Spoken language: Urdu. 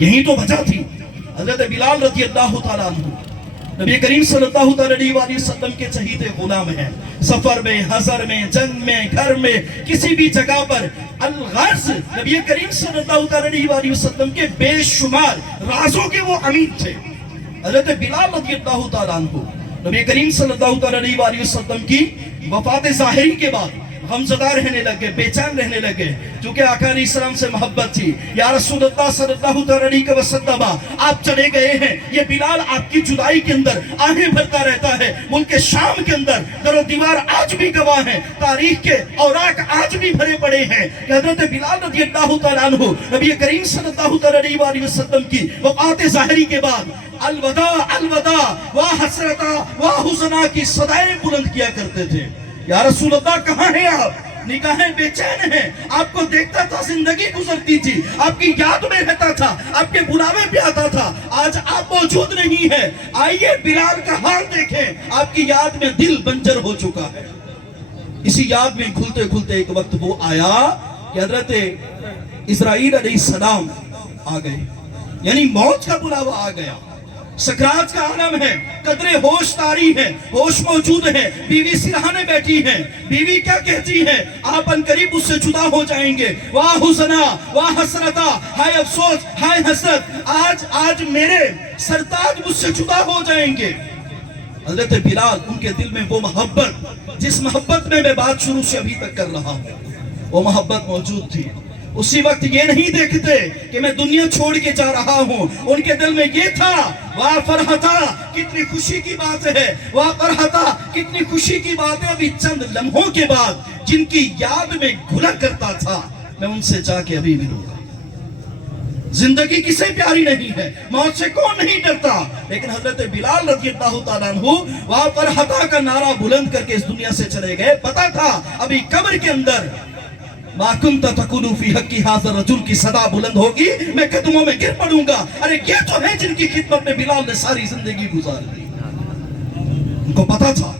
یہی تو وجہ تھی. حضرت بلال رضی اللہ تعالیٰ عنہ نبی کریم صلی اللہ علیہ وسلم کے چہیتے غلام ہیں. سفر میں، حضر میں، جنگ میں، گھر میں، کسی بھی جگہ پر الغرض نبی کریم صلی اللہ علیہ وسلم کے بے شمار رازوں کے وہ امین تھے. حضرت بلال رضی اللہ تعالیٰ عنہ نبی کریم صلی اللہ علیہ وسلم کی وفات ظاہری کے بعد غمزدہ رہنے لگے، بے چین رہنے لگے، کیونکہ آقا علیہ السلام سے محبت تھی. یا رسول اللہ صلی اللہ علیہ وسلم آپ چلے گئے ہیں، یہ بلال آپ کی جدائی کے اندر آہیں بھرتا رہتا ہے. ملک شام کے اندر در و دیوار آج بھی گواہ ہیں، تاریخ کے اوراق آج بھی بھرے پڑے ہیں کہ حضرت بلال رضی اللہ تعالیٰ عنہ نبی کریم صلی اللہ علیہ وسلم کی وفات ظاہری کے بعد الوداع الوداع وا حسرتا وا حزنا کی صدائیں بلند کیا کرتے تھے. یا رسول اللہ کہاں ہیں آپ؟ نگاہیں بے چین ہیں، آپ کو دیکھتا تھا، زندگی گزرتی تھی، آپ کی یاد میں رہتا تھا، آپ کے بلاوے پہ آتا تھا. آج آپ موجود نہیں ہیں، آئیے بلال کا حال دیکھیں. آپ کی یاد میں دل بنجر ہو چکا ہے. اسی یاد میں کھلتے کھلتے ایک وقت وہ آیا کہ حضرت اسرائیل علیہ السلام آ گئے، یعنی موت کا بلاوا آ گیا. سکرات کا عالم ہے، قدرے ہوش طاری ہے، ہوش موجود ہے. بیوی سرہانے بیٹھی ہے، بیوی کیا کہتی ہے؟ آپ ان قریب اس سے جدا ہو جائیں گے. واہ حزنا واہ حسرتا، ہائے افسوس ہائے حسرت، آج میرے سرتاج مجھ سے جدا ہو جائیں گے. حضرت بلال ان کے دل میں وہ محبت، جس محبت میں بات شروع سے ابھی تک کر رہا ہوں، وہ محبت موجود تھی. اسی وقت یہ نہیں دیکھتے کہ میں دنیا چھوڑ کے جا رہا ہوں، ان کے دل میں یہ تھا واہ فرحتا کتنی خوشی کی بات ہے، واہ فرحتا کتنی خوشی کی بات ہے. ابھی چند لمحوں کے بعد جن کی یاد میں گھلا کرتا تھا، میں ان سے جا کے ابھی ملوں گا. زندگی کسے پیاری نہیں ہے، موت سے کون نہیں ڈرتا. لیکن حضرت بلال رضی اللہ تعالیٰ عنہ واہ فرحتا کا نعرہ بلند کر کے اس دنیا سے چلے گئے. پتا تھا ابھی قبر کے اندر ما کنت تکون فی حق ھذا الرجل کی صدا بلند ہوگی، میں قدموں میں گر پڑوں گا. ارے یہ تو ہے جن کی خدمت میں بلال نے ساری زندگی گزار دی. ان کو پتا تھا